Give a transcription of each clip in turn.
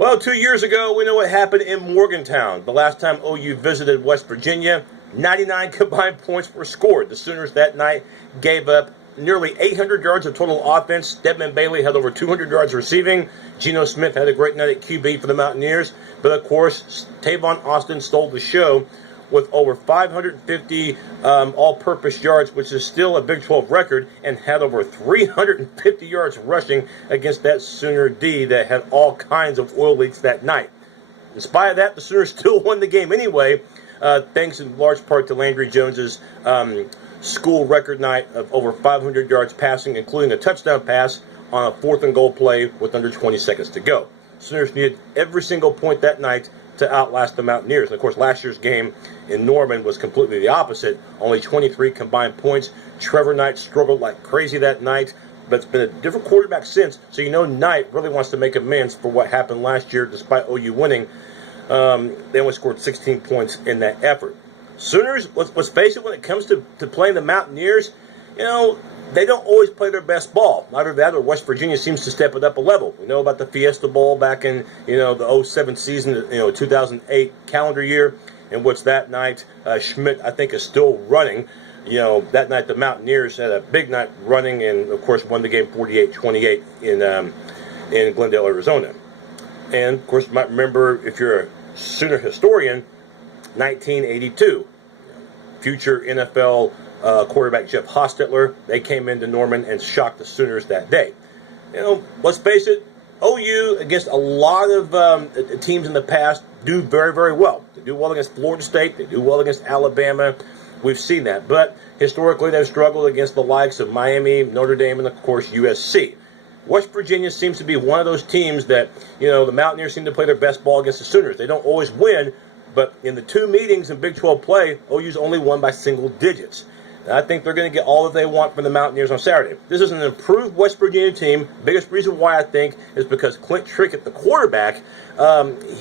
Well, 2 years ago, we know what happened in Morgantown. The last time OU visited West Virginia, 99 combined points were scored. The Sooners that night gave up nearly 800 yards of total offense. Stedman Bailey had over 200 yards receiving. Geno Smith had a great night at QB for the Mountaineers. But, of course, Tavon Austin stole the show with over 550 all-purpose yards, which is still a Big 12 record, and had over 350 yards rushing against that Sooner D that had all kinds of oil leaks that night. In spite of that, the Sooners still won the game anyway, thanks in large part to Landry Jones's school record night of over 500 yards passing, including a touchdown pass on a 4th and goal play with under 20 seconds to go. Sooners needed every single point that night to outlast the Mountaineers. And of course, last year's game in Norman was completely the opposite. Only 23 combined points. Trevor Knight struggled like crazy that night, but it's been a different quarterback since, so you know Knight really wants to make amends for what happened last year despite OU winning. They only scored 16 points in that effort. Sooners, let's face it, when it comes to playing the Mountaineers, you know, they don't always play their best ball. Either that or West Virginia seems to step it up a level. We know about the Fiesta Bowl back in, the 07 season, 2008 calendar year, in which that night Schmidt, I think, is still running. That night the Mountaineers had a big night running and, of course, won the game 48-28 in Glendale, Arizona. And, of course, you might remember, if you're a Sooner historian, 1982. Future NFL quarterback Jeff Hostetler, they came into Norman and shocked the Sooners that day. Let's face it, OU against a lot of teams in the past do very, very well. They do well against Florida State. They do well against Alabama. We've seen that. But historically, they've struggled against the likes of Miami, Notre Dame, and, of course, USC. West Virginia seems to be one of those teams that, the Mountaineers seem to play their best ball against the Sooners. They don't always win, but in the 2 meetings in Big 12 play, OU's only won by single digits. And I think they're going to get all that they want from the Mountaineers on Saturday. This is an improved West Virginia team. Biggest reason why I think is because Clint Trinkett, the quarterback,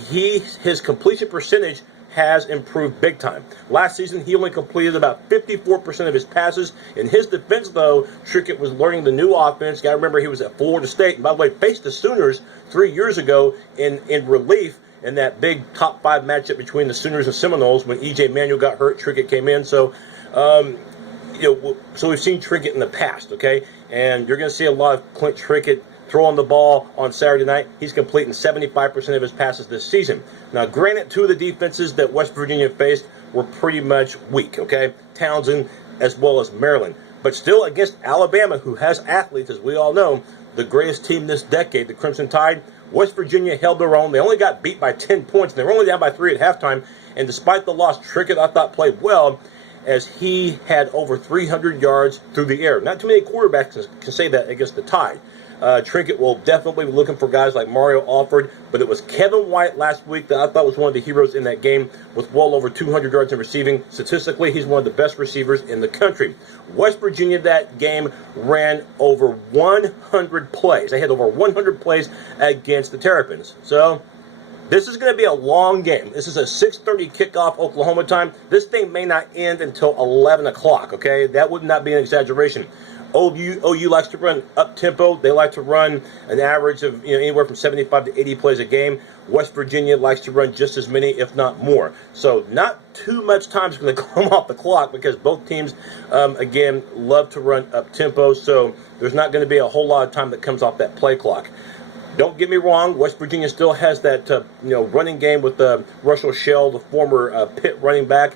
his completion percentage has improved big time. Last season, he only completed about 54% of his passes. In his defense, though, Trinkett was learning the new offense. Got to remember, he was at Florida State. And by the way, faced the Sooners 3 years ago in relief in that big top 5 matchup between the Sooners and Seminoles when E.J. Manuel got hurt. Trinkett came in. So, so we've seen Trinkett in the past, okay? And you're going to see a lot of Clint Trinkett throwing the ball on Saturday night. He's completing 75% of his passes this season. Now, granted, 2 of the defenses that West Virginia faced were pretty much weak, okay? Townsend as well as Maryland. But still, against Alabama, who has athletes, as we all know, the greatest team this decade, the Crimson Tide, West Virginia held their own. They only got beat by 10 points. They were only down by 3 at halftime. And despite the loss, Trinkett, I thought, played well, as he had over 300 yards through the air. Not too many quarterbacks can say that against the Tide. Trinkett will definitely be looking for guys like Mario Alford, but it was Kevin White last week that I thought was one of the heroes in that game with well over 200 yards in receiving. Statistically, he's one of the best receivers in the country. West Virginia that game ran over 100 plays. They had over 100 plays against the Terrapins. So this is going to be a long game. This is a 6:30 kickoff Oklahoma time. This thing may not end until 11 o'clock, okay? That would not be an exaggeration. OU likes to run up-tempo. They like to run an average of anywhere from 75 to 80 plays a game. West Virginia likes to run just as many, if not more. So not too much time is going to come off the clock because both teams, again, love to run up-tempo. So there's not going to be a whole lot of time that comes off that play clock. Don't get me wrong, West Virginia still has that running game with Russell Shell, the former Pitt running back.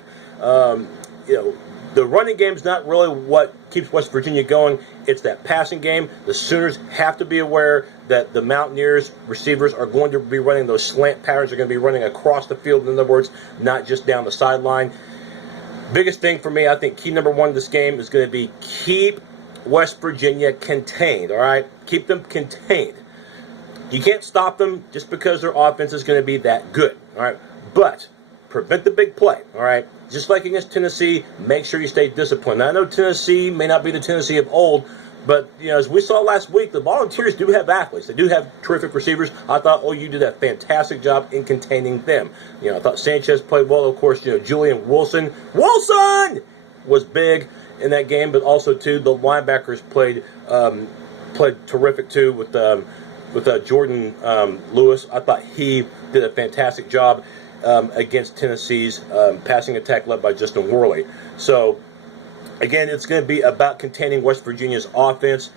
The running game is not really what keeps West Virginia going. It's that passing game. The Sooners have to be aware that the Mountaineers receivers are going to be running those slant patterns. They're going to be running across the field, in other words, not just down the sideline. Biggest thing for me, I think key number 1 of this game is going to be keep West Virginia contained, all right? Keep them contained. You can't stop them just because their offense is going to be that good, all right? But prevent the big play, all right? Just like against Tennessee, make sure you stay disciplined. Now, I know Tennessee may not be the Tennessee of old, but, as we saw last week, the Volunteers do have athletes. They do have terrific receivers. I thought OU did a fantastic job in containing them. I thought Sanchez played well. Of course, Julian Wilson was big in that game, but also, too, the linebackers played terrific, too, with with Jordan Lewis. I thought he did a fantastic job against Tennessee's passing attack led by Justin Worley. So, again, it's going to be about containing West Virginia's offense.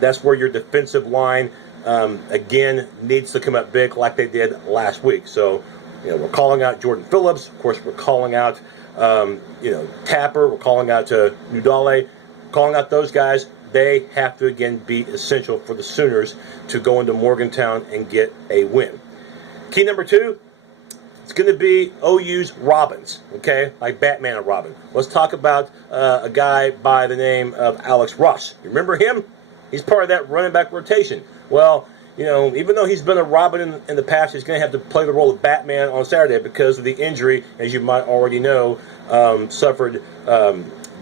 That's where your defensive line, again, needs to come up big like they did last week. So, we're calling out Jordan Phillips. Of course, we're calling out, Tapper. We're calling out Udale. Calling out those guys. They have to, again, be essential for the Sooners to go into Morgantown and get a win. Key number 2, it's going to be OU's Robins, okay, like Batman and Robin. Let's talk about a guy by the name of Alex Ross. You remember him? He's part of that running back rotation. Well, even though he's been a Robin in the past, he's going to have to play the role of Batman on Saturday because of the injury, as you might already know, suffered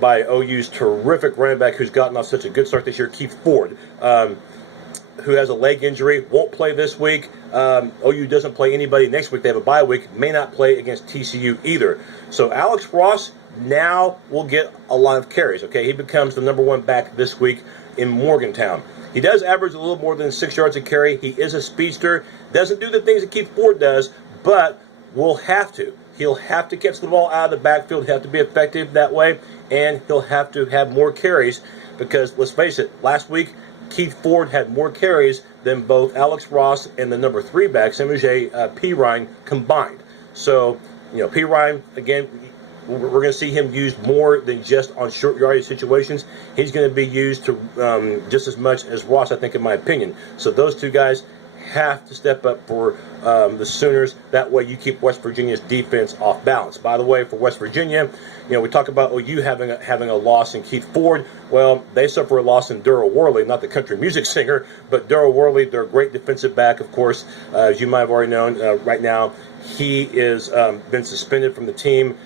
by OU's terrific running back who's gotten off such a good start this year, Keith Ford, who has a leg injury, won't play this week. OU doesn't play anybody next week. They have a bye week, may not play against TCU either. So Alex Ross now will get a lot of carries, okay? He becomes the number 1 back this week in Morgantown. He does average a little more than 6 yards a carry. He is a speedster, doesn't do the things that Keith Ford does, but will have to. He'll have to catch the ball out of the backfield, have to be effective that way, and he'll have to have more carries because, let's face it, last week, Keith Ford had more carries than both Alex Ross and the number 3 back, Semuje Perine, combined. So, Perine, again, we're going to see him used more than just on short yardage situations. He's going to be used to just as much as Ross, I think, in my opinion. So those two guys have to step up for the Sooners. That way you keep West Virginia's defense off balance. By the way, for West Virginia, we talk about OU having a loss in Keith Ford. Well, they suffer a loss in Darryl Worley, not the country music singer, but Darryl Worley, their great defensive back, of course, as you might have already known. Right now, he is been suspended from the team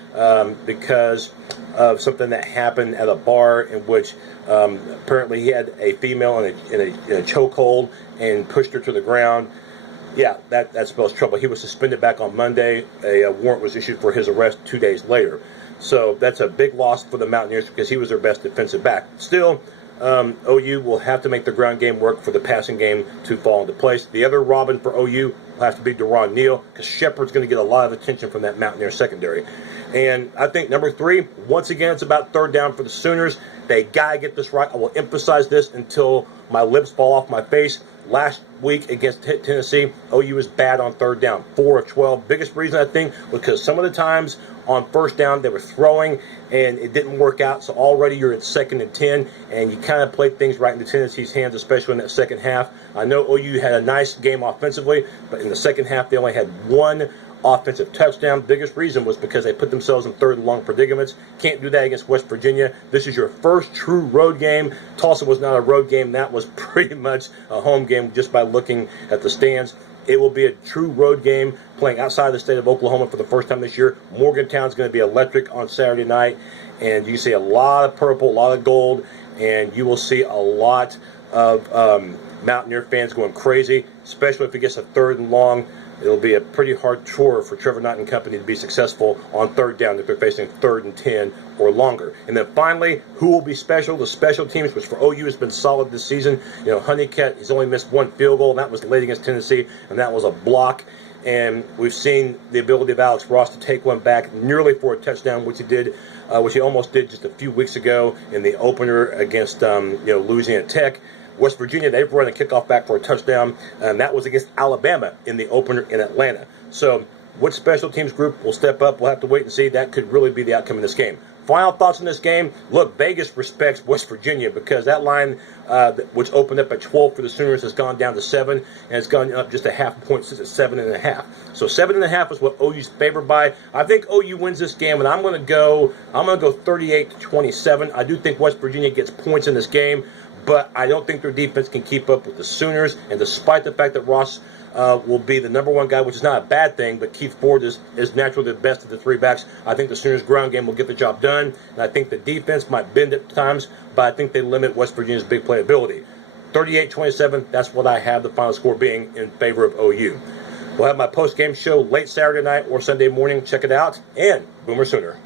because of something that happened at a bar in which apparently he had a female in a chokehold and pushed her to the ground. Yeah, that spells trouble. He was suspended back on Monday. A warrant was issued for his arrest 2 days later. So that's a big loss for the Mountaineers because he was their best defensive back. Still, OU will have to make the ground game work for the passing game to fall into place. The other Robin for OU will have to be Deron Neal because Shepard's going to get a lot of attention from that Mountaineer secondary. And I think number 3, once again, it's about third down for the Sooners. They got to get this right. I will emphasize this until my lips fall off my face. Last week against Tennessee, OU was bad on third down, 4 of 12. Biggest reason, I think, because some of the times on first down they were throwing and it didn't work out. So already you're at 2nd and 10, and you kind of played things right into Tennessee's hands, especially in that second half. I know OU had a nice game offensively, but in the second half they only had 1 offensive touchdown. Biggest reason was because they put themselves in third and long predicaments. Can't do that against West Virginia. This is your first true road game. Tulsa was not a road game. That was pretty much a home game just by looking at the stands. It will be a true road game playing outside the state of Oklahoma for the first time this year. Morgantown is going to be electric on Saturday night, and you see a lot of purple, a lot of gold, and you will see a lot of Mountaineer fans going crazy, especially if it gets a third and long. It'll be a pretty hard chore for Trevor Knight and company to be successful on third down if they're facing 3rd and 10 or longer. And then finally, who will be special? The special teams, which for OU has been solid this season. Honeycutt, he's only missed 1 field goal, and that was late against Tennessee, and that was a block. And we've seen the ability of Alex Ross to take one back nearly for a touchdown, which he almost did just a few weeks ago in the opener against Louisiana Tech. West Virginia, they've run a kickoff back for a touchdown, and that was against Alabama in the opener in Atlanta. So which special teams group will step up? We'll have to wait and see. That could really be the outcome of this game. Final thoughts on this game. Look, Vegas respects West Virginia because that line, which opened up at 12 for the Sooners, has gone down to 7, and it's gone up just a half point since it's 7.5. So 7.5 is what OU's favored by. I think OU wins this game, and I'm going to go 38-27. I do think West Virginia gets points in this game, but I don't think their defense can keep up with the Sooners. And despite the fact that Ross will be the number 1 guy, which is not a bad thing, but Keith Ford is naturally the best of the 3 backs, I think the Sooners' ground game will get the job done. And I think the defense might bend at times, but I think they limit West Virginia's big play ability. 38-27, that's what I have the final score being in favor of OU. We'll have my post-game show late Saturday night or Sunday morning. Check it out, and Boomer Sooner.